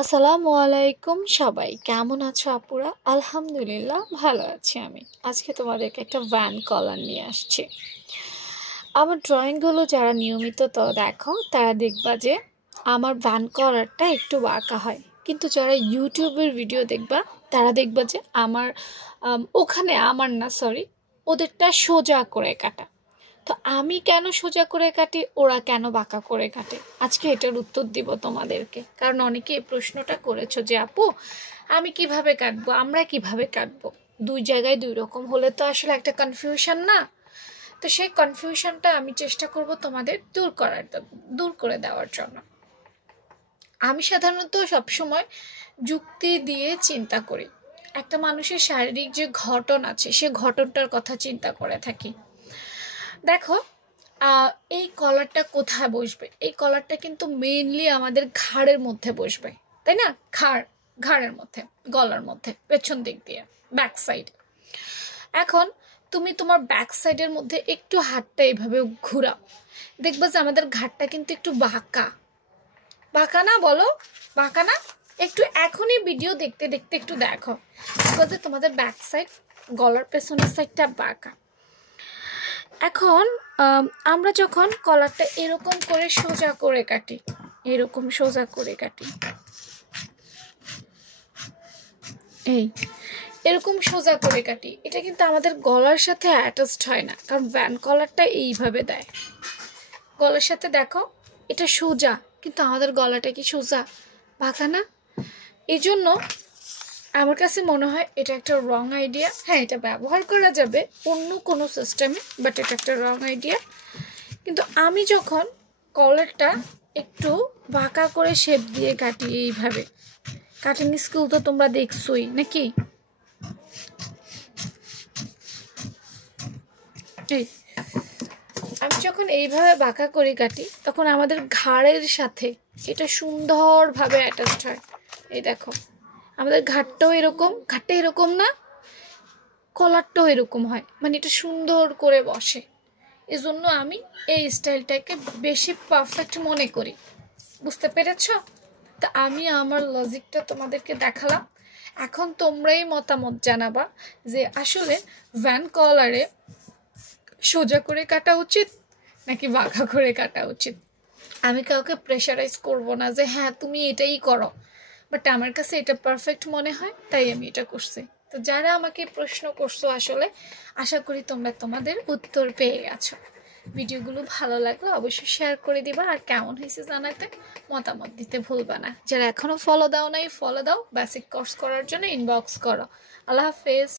আসসালামু আলাইকুম সবাই, কেমন আছো আপুরা? আলহামদুলিল্লাহ ভালো আছি আমি। আজকে তোমাদেরকে একটা ভ্যান কলার নিয়ে আসছি। আমার ড্রয়িংগুলো যারা নিয়মিত তো দেখো তারা দেখবা যে আমার ভ্যান কলারটা একটু বাঁকা হয়, কিন্তু যারা ইউটিউবের ভিডিও দেখবা তারা দেখবা যে ওখানে আমার না, সরি, ওদেরটা সোজা করে কাটা। তো আমি কেন সোজা করে কাটি, ওরা কেন বাঁকা করে কাটে, আজকে এটার উত্তর দিব তোমাদেরকে। কারণ অনেকে এই প্রশ্নটা করেছো যে আপু আমি কিভাবে কাটবো, আমরা কিভাবে কাটবো, দুই জায়গায় দুই রকম হলে তো আসলে একটা কনফিউশন না? তো সেই কনফিউশনটা আমি চেষ্টা করব তোমাদের দূর করে দেওয়ার জন্য। আমি সাধারণত সবসময় যুক্তি দিয়ে চিন্তা করি। একটা মানুষের শারীরিক যে ঘটন আছে সে ঘটনটার কথা চিন্তা করে থাকি। দেখো, এই কলারটা কোথায় বসবে? এই কলারটা কিন্তু মেইনলি আমাদের ঘাড়ের মধ্যে বসবে, তাই না? ঘাড়ের মধ্যে, গলার মধ্যে, পেছন দিক দিয়ে, ব্যাক সাইড। এখন তুমি তোমার ব্যাক সাইডের মধ্যে একটু হাতটা এভাবে ঘুরাও, দেখবা যে আমাদের ঘাড়টা কিন্তু একটু বাঁকা। বাঁকা না বলো? বাঁকা না? একটু এখনই ভিডিও দেখতে দেখতে একটু দেখো, দেখো যে তোমাদের ব্যাক সাইড, গলার পেছনের সাইডটা বাঁকা। এখন আমরা যখন কলারটা এরকম করে সোজা করে কাটি, এরকম সোজা করে কাটি, এই এরকম সোজা করে কাটি, এটা কিন্তু আমাদের গলার সাথে অ্যাটাচড হয় না, কারণ ভ্যান কলারটা এইভাবে দেয় গলার সাথে। দেখো এটা সোজা, কিন্তু আমাদের গলাটা কি সোজা? বাঁকা না? এই জন্য আমার কাছে মনে হয় এটা একটা রং আইডিয়া। হ্যাঁ, এটা ব্যবহার করা যাবে অন্য কোনো সিস্টেমে, বাট এটা একটা রং আইডিয়া। কিন্তু আমি যখন কলারটা একটু বাঁকা করে শেপ দিয়ে কাটি, এইভাবে কাটিং স্কিল তো তোমরা দেখছোই নাকি? এই আমি যখন এইভাবে বাঁকা করে কাটি তখন আমাদের ঘাড়ের সাথে এটা সুন্দরভাবে অ্যাটাচড হয়। এই দেখো আমাদের ঘাটটাও এরকম, ঘাটটা এরকম না, কলারটাও এরকম হয়, মানে এটা সুন্দর করে বসে। এজন্য আমি এই স্টাইলটাকে বেশি পারফেক্ট মনে করি। বুঝতে পেরেছ? তা আমি আমার লজিকটা তোমাদেরকে দেখালাম। এখন তোমরাই মতামত জানাবা যে আসলে ভ্যান কলারে সোজা করে কাটা উচিত নাকি বাঁকা করে কাটা উচিত। আমি কাউকে প্রেশারাইজ করব না যে হ্যাঁ তুমি এটাই করো, বাট আমার কাছে এটা পারফেক্ট মনে হয় তাই আমি এটা করছি। তো যারা আমাকে প্রশ্ন করছো, আসলে আশা করি তোমরা তোমাদের উত্তর পেয়ে গেছো। ভিডিওগুলো ভালো লাগলে অবশ্যই শেয়ার করে দিবা, আর কেমন হয়েছে জানাতে মতামত দিতে ভুলবা না। যারা এখনো ফলো দাও নাই, ফলো দাও। বেসিক কোর্স করার জন্য ইনবক্স করো। আল্লাহ হাফেজ।